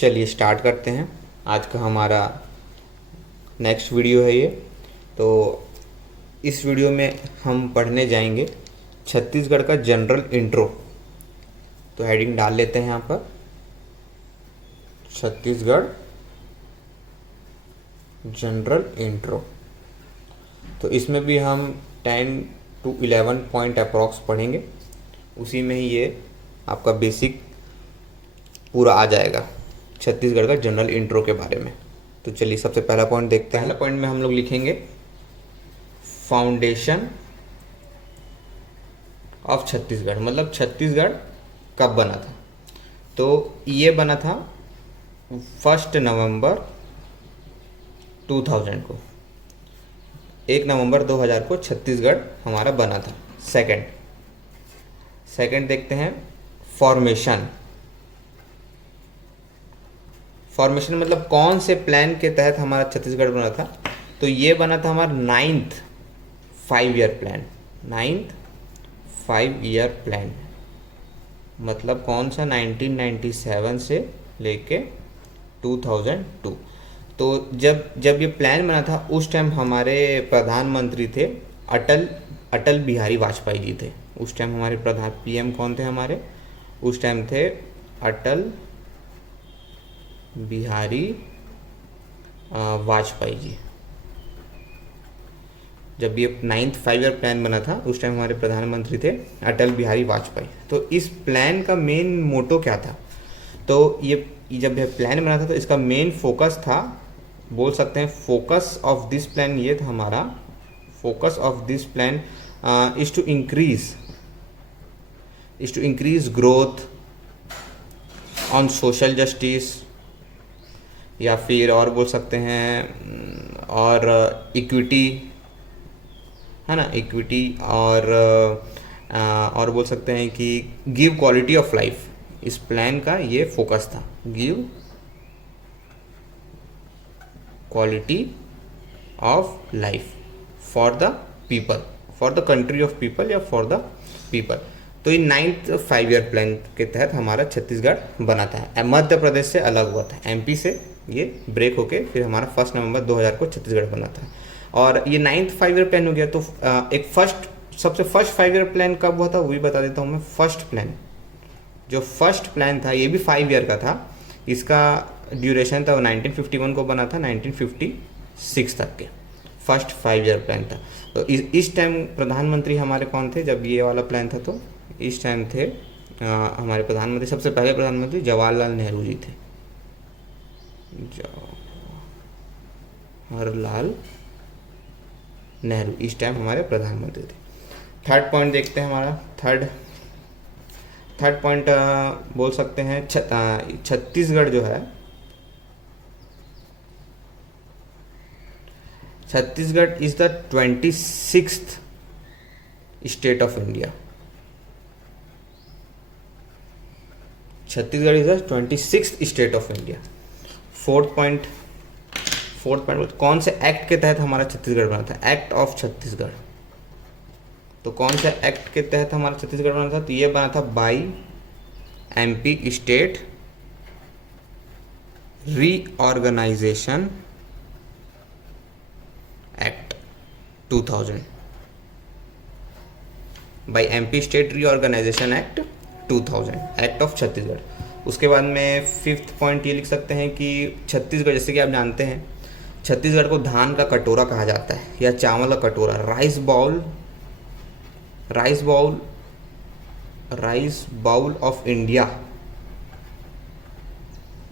चलिए स्टार्ट करते हैं। आज का हमारा नेक्स्ट वीडियो है ये। तो इस वीडियो में हम पढ़ने जाएंगे छत्तीसगढ़ का जनरल इंट्रो। तो हेडिंग डाल लेते हैं यहाँ पर, छत्तीसगढ़ जनरल इंट्रो। तो इसमें भी हम 10 to 11 पॉइंट अप्रॉक्स पढ़ेंगे। उसी में ही ये आपका बेसिक पूरा आ जाएगा छत्तीसगढ़ का जनरल इंट्रो के बारे में। तो चलिए सबसे पहला पॉइंट देखते हैं। पहला पॉइंट में हम लोग लिखेंगे फाउंडेशन ऑफ छत्तीसगढ़, मतलब छत्तीसगढ़ कब बना था। तो ये बना था 1 नवंबर 2000 को, 1 नवंबर 2000 को छत्तीसगढ़ हमारा बना था। सेकंड देखते हैं फॉर्मेशन मतलब कौन से प्लान के तहत हमारा छत्तीसगढ़ बना था। तो ये बना था हमारा 9th 5-year प्लान। मतलब कौन सा, 1997 से लेके 2002। तो जब ये प्लान बना था उस टाइम हमारे प्रधानमंत्री थे अटल बिहारी वाजपेयी जी थे। उस टाइम हमारे प्रधान पीएम कौन थे हमारे, उस टाइम थे अटल बिहारी वाजपेयी जी। जब ये 9th 5-year प्लान बना था उस टाइम हमारे प्रधानमंत्री थे अटल बिहारी वाजपेयी। तो इस प्लान का मेन मोटो क्या था। तो ये जब यह प्लान बना था तो इसका मेन फोकस था, बोल सकते हैं फोकस ऑफ दिस प्लान ये था हमारा, focus of this plan is to increase growth on social justice, या फिर और बोल सकते हैं और इक्विटी, है ना, इक्विटी और बोल सकते हैं कि गिव क्वालिटी ऑफ लाइफ। इस प्लान का ये फोकस था, give quality of life for the people, for the country of people या फॉर द पीपल। तो ये 9th 5-year प्लान के तहत हमारा छत्तीसगढ़ बना था। मध्य प्रदेश से अलग हुआ था, एमपी से ये ब्रेक होके फिर हमारा 1 नवंबर 2000 को छत्तीसगढ़ बना था। और ये 9th 5-year प्लान हो गया। तो एक सबसे फर्स्ट 5-year प्लान कब हुआ था वो भी बता देता हूँ मैं। जो फर्स्ट प्लान था ये भी 5 year का था। इसका ड्यूरेशन था 1951 को बना था 1956 तक के, फर्स्ट 5-year प्लान था। तो इस टाइम प्रधानमंत्री हमारे कौन थे जब ये वाला प्लान था। तो इस टाइम थे हमारे प्रधानमंत्री, सबसे पहले प्रधानमंत्री जवाहरलाल नेहरू जी थे, जवाहरलाल नेहरू इस टाइम हमारे प्रधानमंत्री थे। थर्ड पॉइंट देखते हैं हमारा। थर्ड पॉइंट बोल सकते हैं छत्तीसगढ़ जो है, Chhattisgarh is the 26th state of India. Chhattisgarh is the 26th state of India. Fourth point कौन से एक्ट के तहत हमारा छत्तीसगढ़ बना था, एक्ट ऑफ छत्तीसगढ़। तो कौन से एक्ट के तहत हमारा छत्तीसगढ़ बना था। तो ये बना था by MP state reorganisation act 2000, by MP state reorganisation act 2000, act of Chhattisgarh. उसके बाद में 5th पॉइंट ये लिख सकते हैं कि छत्तीसगढ़, जैसे कि आप जानते हैं छत्तीसगढ़ को धान का कटोरा कहा जाता है या चावल का कटोरा, rice bowl of India,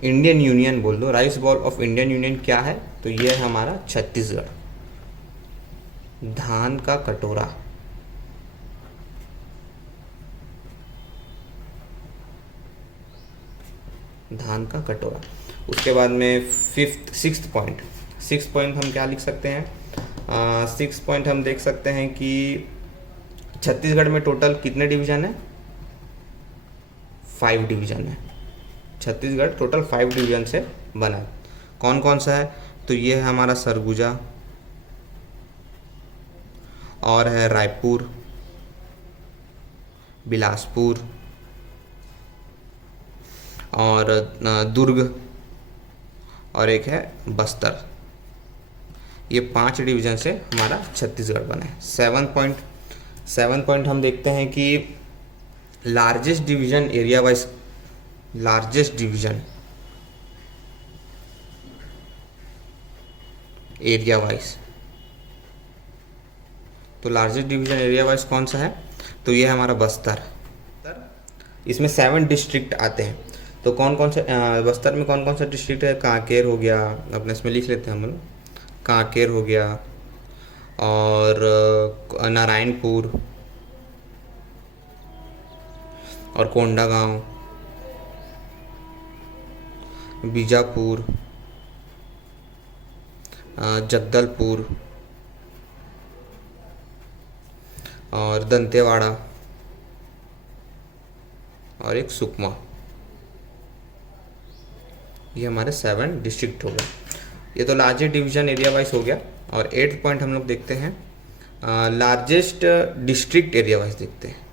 Indian union बोल दो, rice bowl of Indian union क्या है। तो ये है हमारा छत्तीसगढ़, धान का कटोरा। धान का कटोरा। उसके बाद में सिक्स्थ पॉइंट हम क्या लिख सकते हैं। 6th पॉइंट हम देख सकते हैं कि छत्तीसगढ़ में टोटल कितने डिवीजन है, 5 डिवीजन है। छत्तीसगढ़ टोटल 5 डिवीजन से बना है। कौन कौन सा है। तो ये है हमारा सरगुजा, और है रायपुर, बिलासपुर और दुर्ग, और एक है बस्तर। ये 5 डिवीज़न से हमारा छत्तीसगढ़ बना है। 7 पॉइंट हम देखते हैं कि largest division area wise, largest division area wise, तो लार्जेस्ट डिवीज़न एरिया वाइज कौन सा है? तो ये है हमारा बस्तर। इसमें 7 डिस्ट्रिक्ट आते हैं। तो कौन कौन से बस्तर में कौन कौन सा डिस्ट्रिक्ट है? कांकेर हो गया, अपने इसमें लिख लेते हैं हम लोग, कांकेर हो गया, और नारायणपुर और कोंडागांव, बीजापुर, जगदलपुर और दंतेवाड़ा और एक सुकमा। ये हमारे 7 डिस्ट्रिक्ट हो गए। ये तो लार्जेस्ट डिवीज़न एरिया वाइज हो गया। और 8th पॉइंट हम लोग देखते हैं लार्जेस्ट डिस्ट्रिक्ट एरिया वाइज देखते हैं।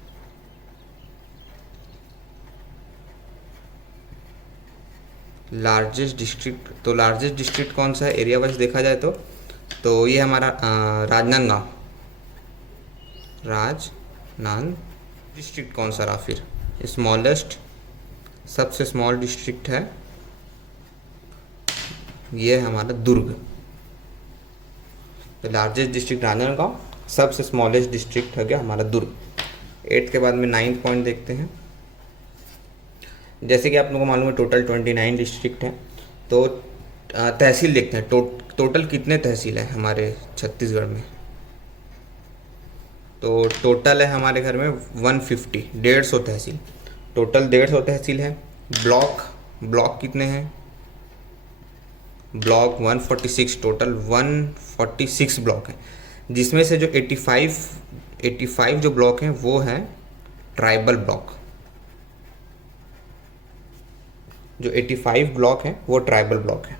लार्जेस्ट डिस्ट्रिक्ट, तो लार्जेस्ट डिस्ट्रिक्ट कौन सा है एरिया वाइज देखा जाए तो ये हमारा राजनांदगांव, राजनांद डिस्ट्रिक्ट कौन सा रहा फिर? स्मॉलेस्ट, सबसे स्मॉल डिस्ट्रिक्ट है ये है हमारा दुर्ग। तो लार्जेस्ट डिस्ट्रिक्ट राजनांदगांव, सबसे स्मॉलेस्ट डिस्ट्रिक्ट है क्या हमारा दुर्ग। 8 के बाद में 9th पॉइंट देखते हैं। जैसे कि आप लोगों को मालूम है टोटल 29 डिस्ट्रिक्ट हैं। तो तहसील देखते हैं, टोटल कितने तहसील हैं हमारे छत्तीसगढ़ में? तो टोटल है हमारे घर में 150, 150 तहसील, टोटल 150 तहसील है। ब्लॉक कितने हैं? ब्लॉक 146, टोटल 146 ब्लॉक हैं, जिसमें से जो 85 जो ब्लॉक हैं वो हैं ट्राइबल ब्लॉक। जो 85 ब्लॉक हैं वो ट्राइबल ब्लॉक हैं।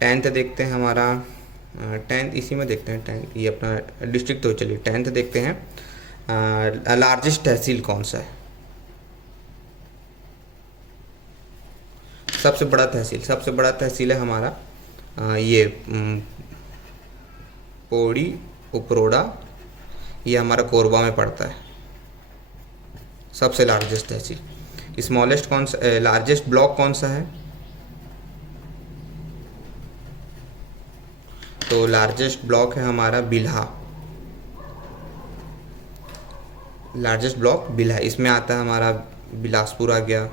10th देखते हैं हमारा, 10th इसी में देखते हैं, 10th ये अपना डिस्ट्रिक्ट। तो चलिए 10th देखते हैं लार्जेस्ट तहसील कौन सा है? सबसे बड़ा तहसील है हमारा ये पौड़ी उपरोड़ा, ये हमारा कोरबा में पड़ता है, सबसे लार्जेस्ट तहसील। स्मॉलेस्ट कौन सा, लार्जेस्ट ब्लॉक कौन सा है? तो लार्जेस्ट ब्लॉक है हमारा बिल्हा, लार्जेस्ट ब्लॉक बिल्हा। इसमें आता है हमारा बिलासपुर आ गया,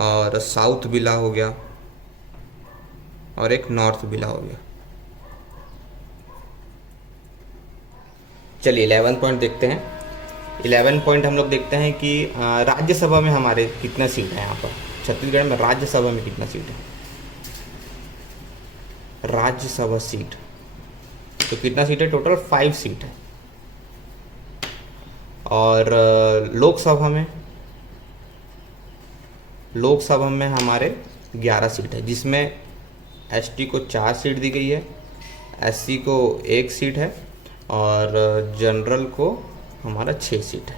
और साउथ बिला हो गया, और एक नॉर्थ बिला हो गया। चलिए 11 पॉइंट देखते हैं। 11 पॉइंट हम लोग देखते हैं कि राज्यसभा में हमारे कितना सीट है यहाँ पर छत्तीसगढ़ में? राज्यसभा में कितना सीट है? राज्यसभा सीट तो कितना सीट है? टोटल 5 सीट है। और लोकसभा में हमारे 11 सीट है, जिसमें एसटी को 4 सीट दी गई है, एससी को 1 सीट है, और जनरल को हमारा 6 सीट है।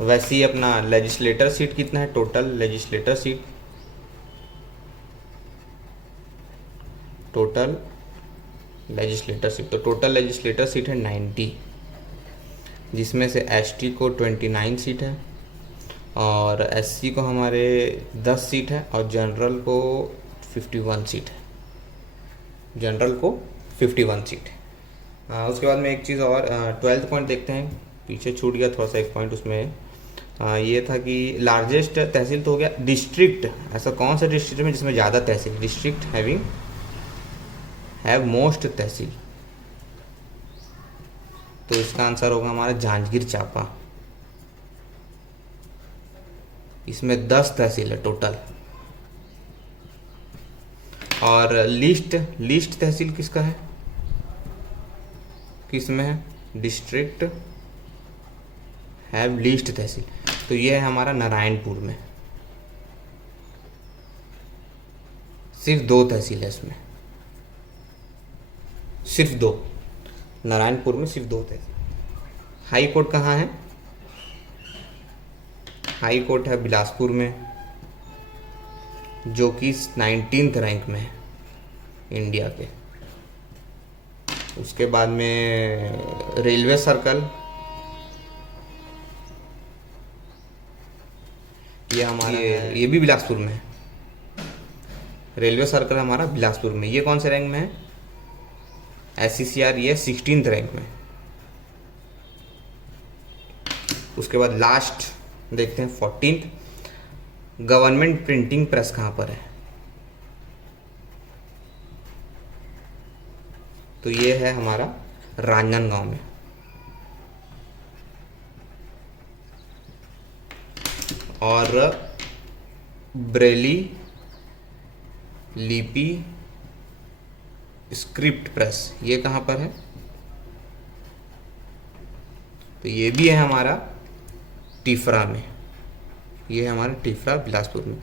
वैसे ही अपना लेजिस्लेटर सीट कितना है? टोटल लेजिस्लेटर सीट तो टोटल लेजिस्लेटर सीट है 90, जिसमें से एसटी को 29 सीट है, और एससी को हमारे 10 सीट है, और जनरल को 51 सीट है। उसके बाद में एक चीज़ और, 12th पॉइंट देखते हैं, पीछे छूट गया थोड़ा सा एक पॉइंट उसमें। ये था कि लार्जेस्ट तहसील तो हो गया। डिस्ट्रिक्ट, ऐसा कौन सा डिस्ट्रिक्ट में जिसमें ज़्यादा तहसील? डिस्ट्रिक्ट हैव मोस्ट तहसील, तो इसका आंसर होगा हमारा जांजगीर चांपा। इसमें 10 तहसील है टोटल। और लीस्ट तहसील किसका है? किसमें है? डिस्ट्रिक्ट हैव लीस्ट तहसील, तो ये है हमारा नारायणपुर में, सिर्फ 2 तहसील है इसमें, सिर्फ 2। नारायणपुर में सिर्फ 2 तहसील। हाई कोर्ट कहाँ है? हाई कोर्ट है बिलासपुर में, जो कि 19th रैंक में है इंडिया के। उसके बाद में रेलवे सर्कल, ये हमारा ये भी बिलासपुर में है। रेलवे सर्कल हमारा बिलासपुर में, ये कौन से रैंक में है? SCCR, ये 16th रैंक में। उसके बाद लास्ट देखते हैं 14th, गवर्नमेंट प्रिंटिंग प्रेस कहाँ पर है? तो ये है हमारा रांजनगांव में। और ब्रेली लिपि स्क्रिप्ट प्रेस ये कहाँ पर है? तो ये भी है हमारा टिफरा में, ये है हमारा टिफरा बिलासपुर में।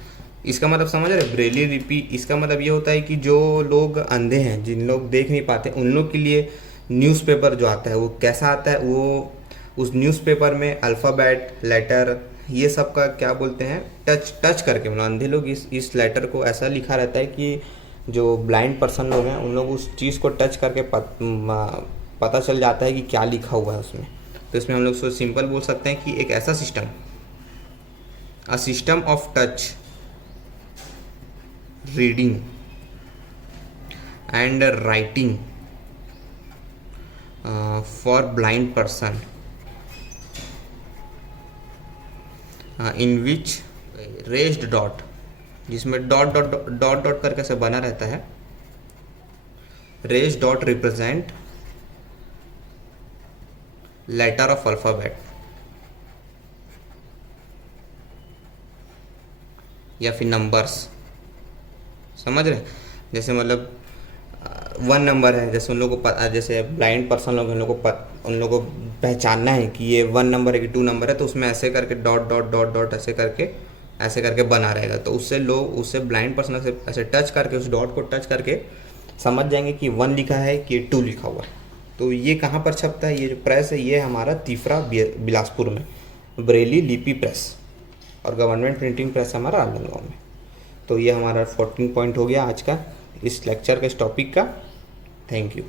इसका मतलब समझ रहे, ब्रेली लिपि, इसका मतलब ये होता है कि जो लोग अंधे हैं, जिन लोग देख नहीं पाते, उन लोग के लिए न्यूज़पेपर जो आता है वो कैसा आता है? वो उस न्यूज़पेपर में अल्फ़ाबेट, लेटर, ये सब का क्या बोलते हैं, टच करके, मतलब अंधे लोग इस लेटर को ऐसा लिखा रहता है कि जो ब्लाइंड पर्सन लोग हैं उन लोग उस चीज़ को टच करके पता चल जाता है कि क्या लिखा हुआ है उसमें। तो इसमें हम लोग सो सिंपल बोल सकते हैं कि एक ऐसा system, a system of touch reading and writing for blind person in which raised dot, जिसमें डॉट डॉट डॉट डॉट करके से बना रहता है, raised dot represent letter of alphabet, या फिर नंबर्स, समझ रहे? जैसे मतलब 1 नंबर है, जैसे उन लोगों को जैसे ब्लाइंड पर्सन लोग, उन लोगों को पहचानना है कि ये 1 नंबर है कि 2 नंबर है, तो उसमें ऐसे करके डॉट डॉट डॉट डॉट ऐसे करके बना रहेगा। तो उससे ब्लाइंड पर्सन ऐसे टच करके, उस डॉट को टच करके समझ जाएंगे कि 1 लिखा है कि 2 लिखा हुआ है। तो ये कहाँ पर छपता है? ये जो प्रेस है ये हमारा तीसरा बिलासपुर में, ब्रेली लिपि प्रेस, और गवर्नमेंट प्रिंटिंग प्रेस हमारा रांजनगांव में। तो ये हमारा 14 पॉइंट हो गया आज का इस लेक्चर के इस टॉपिक का। Thank you.